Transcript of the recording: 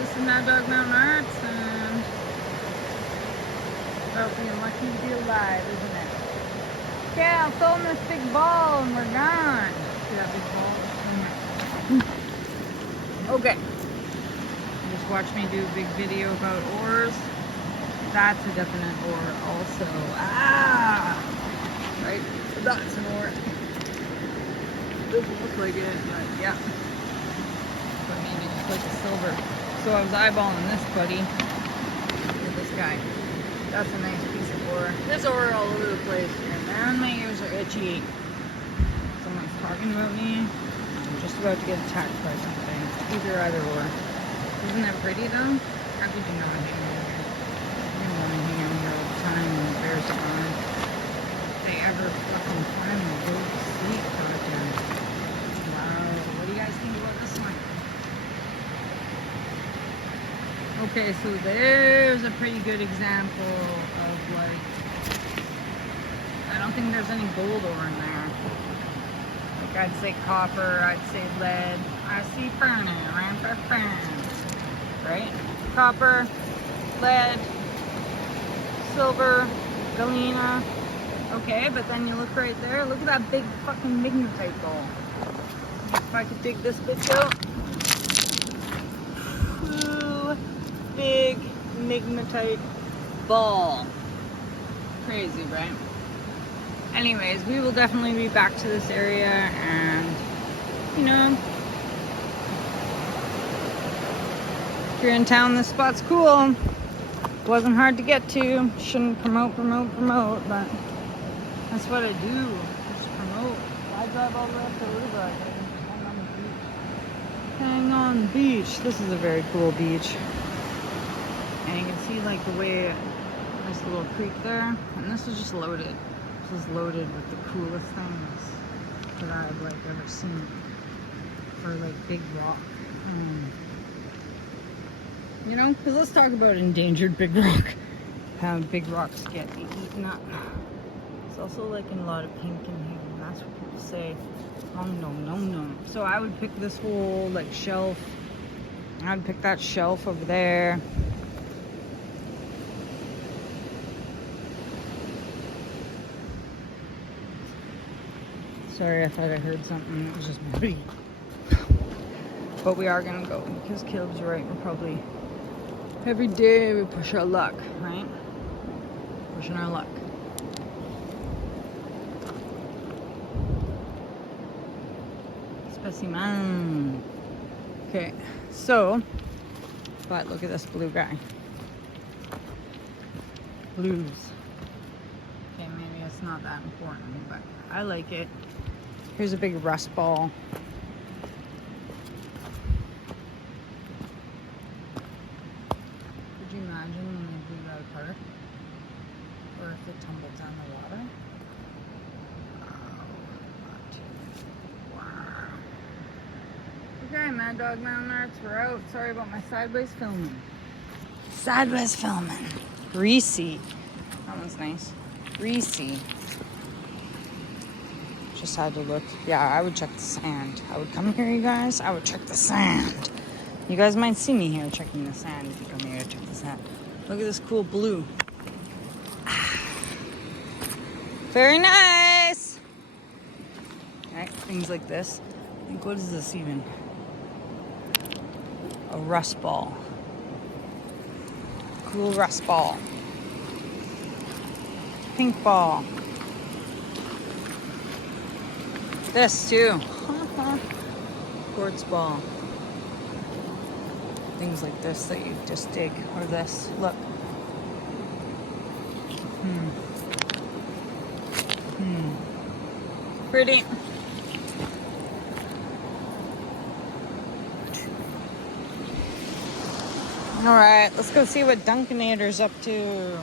This is Mad Dog Mountain Arts, and about being lucky to be alive, isn't it? Okay, I'll film this big ball and we're gone. See that big ball? Okay. Just watch me do a big video about oars. That's a definite oar also. Ah! Right? So that's an oar. Doesn't look like it, but yeah. But maybe just like a silver. So I was eyeballing this buddy. Look at this guy. That's a nice piece of oar. There's oar all over the place here, man. My ears are itchy. Someone's talking about me. I'm just about to get attacked by something. Either or. Isn't that pretty though? How could you not hang out here? You don't want to hang out here all the time when the bears are on. If they ever fucking finally go to sleep, goddamn. Wow. What do you guys think about this one? Okay, so there's a pretty good example of like, I don't think there's any gold ore in there. Like I'd say copper, I'd say lead, I see fern, right? Copper, lead, silver, galena. Okay, but then you look right there, look at that big fucking magnetite ball. If I could dig this bitch out. Big magnetite ball. Crazy, right? Anyways, we will definitely be back to this area, and you know, if you're in town, this spot's cool. Wasn't hard to get to. Shouldn't promote, but that's what I do. Just promote. I drive all the way up to Avid. Hang on the beach. This is a very cool beach. And you can see like the way, nice little creek there. And this is just loaded. This is loaded with the coolest things that I've like ever seen for like big rock. You know, because let's talk about endangered big rock. How big rocks get eaten up. It's also like a lot of pink in here. And that's what people say. Oh no. So I would pick this whole like shelf. I'd pick that shelf over there. Sorry, I thought I heard something. It was just me. But we are gonna go because Caleb's right. We're probably every day we push our luck, right? Pushing our luck. Specimen. Okay, so, but look at this blue guy. Blues. Okay, maybe it's not that important, but I like it. Here's a big rust ball. Could you imagine when they blew that apart? Or if it tumbled down the water? Wow. Okay, Mad Dog Mountain Arts, we're out. Sorry about my sideways filming. Sideways filming. Greasy. That one's nice. Greasy. Just had to look. Yeah, I would check the sand. I would come here, you guys. I would check the sand. You guys might see me here checking the sand if you come here to check the sand. Look at this cool blue. Very nice. Right, things like this. I think, what is this even? A rust ball. Cool rust ball. Pink ball. This too. Quartz ball. Things like this that you just dig. Or this. Look. Pretty. Alright, let's go see what Dunkinator's up to.